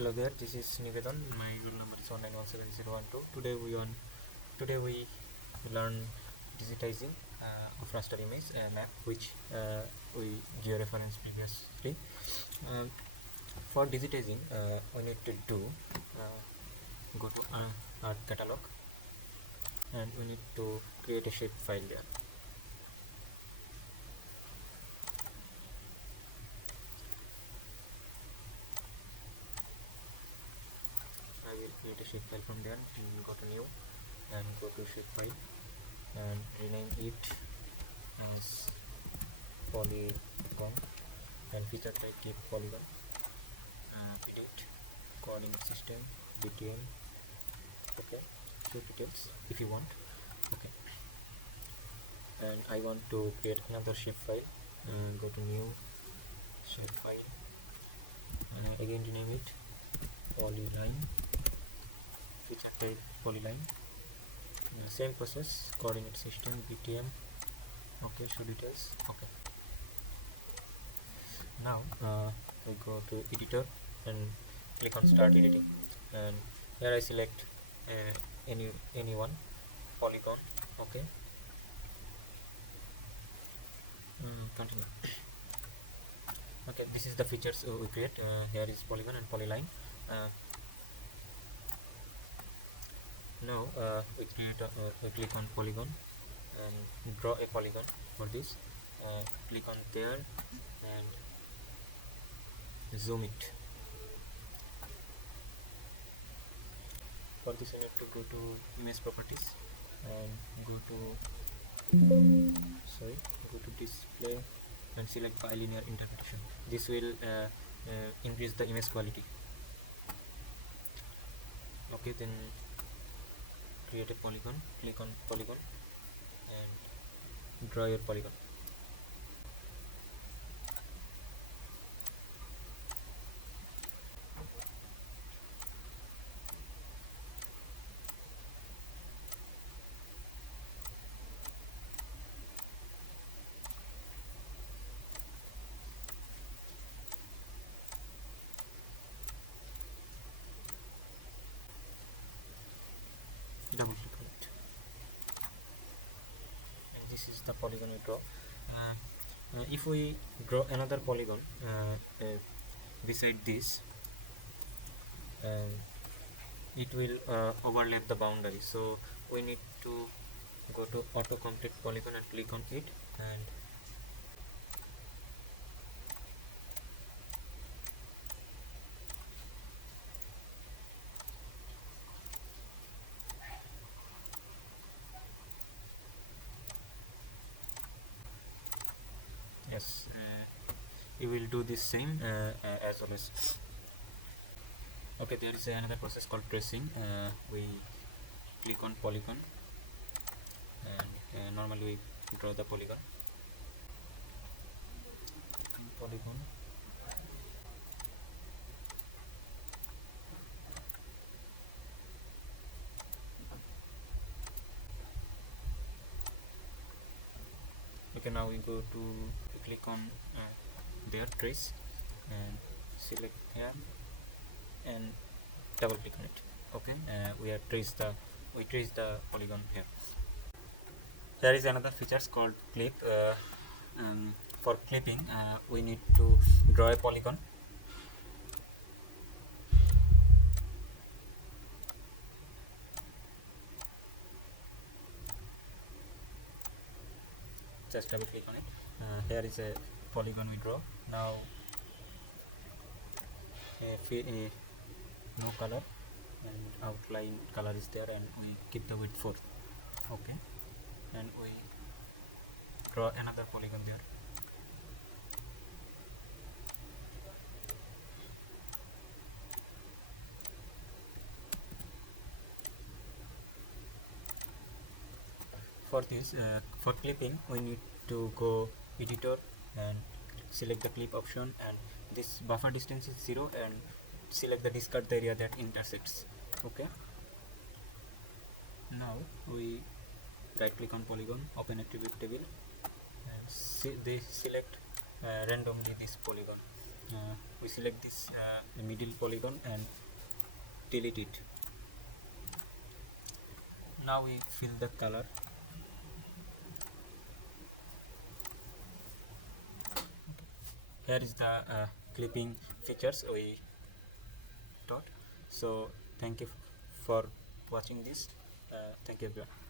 Hello there, this is Nivedan. My roll number is 1917012. Today we learn digitizing of raster image map, which we georeference previously. For digitizing, we need to do go to art catalog, and we need to create a shape file there. I will create a shape file from there. Go to new and go to shape file and rename it as polygon and feature type keep polygon. Edit coordinate system BTM. Okay, show details if you want. Okay, and I want to create another shape file. Go to new shape file and again rename it polyline, feature type polyline. Same process, coordinate system BTM. Okay, show details. Okay, now we go to editor and click on start editing, and here I select any one polygon. Okay, continue. Okay, this is the features we create. Here is polygon and polyline. Now we click on polygon and draw a polygon for this. Click on there and zoom it. For this, I need to go to image properties and go to display and select bilinear interpretation. This will increase the image quality. Okay, then create a polygon, click on polygon and draw your polygon. Double click on it, and this is the polygon we draw. If we draw another polygon beside this, it will overlap the boundary, so we need to go to auto complete polygon and click on it, and yes, you will do this same as always. Okay, there is another process called tracing. We click on polygon and normally we draw the polygon. Okay, now we go to click on there, trace, and select here and double click on it. Okay, we trace the polygon here. There is another features called clip. For clipping, we need to draw a polygon. Just double click on it. Here is a polygon we draw. Now no color and outline color is there, and we keep the width 4. Okay, and we draw another polygon there. For this, for clipping, we need to go editor and select the clip option, and this buffer distance is 0, and select the discard the area that intersects. Okay, now we right click on polygon, open attribute table, and select randomly this polygon. we select this middle polygon and delete it. Now we fill the color. Here is the clipping features we taught. So thank you for watching this. Thank you everyone.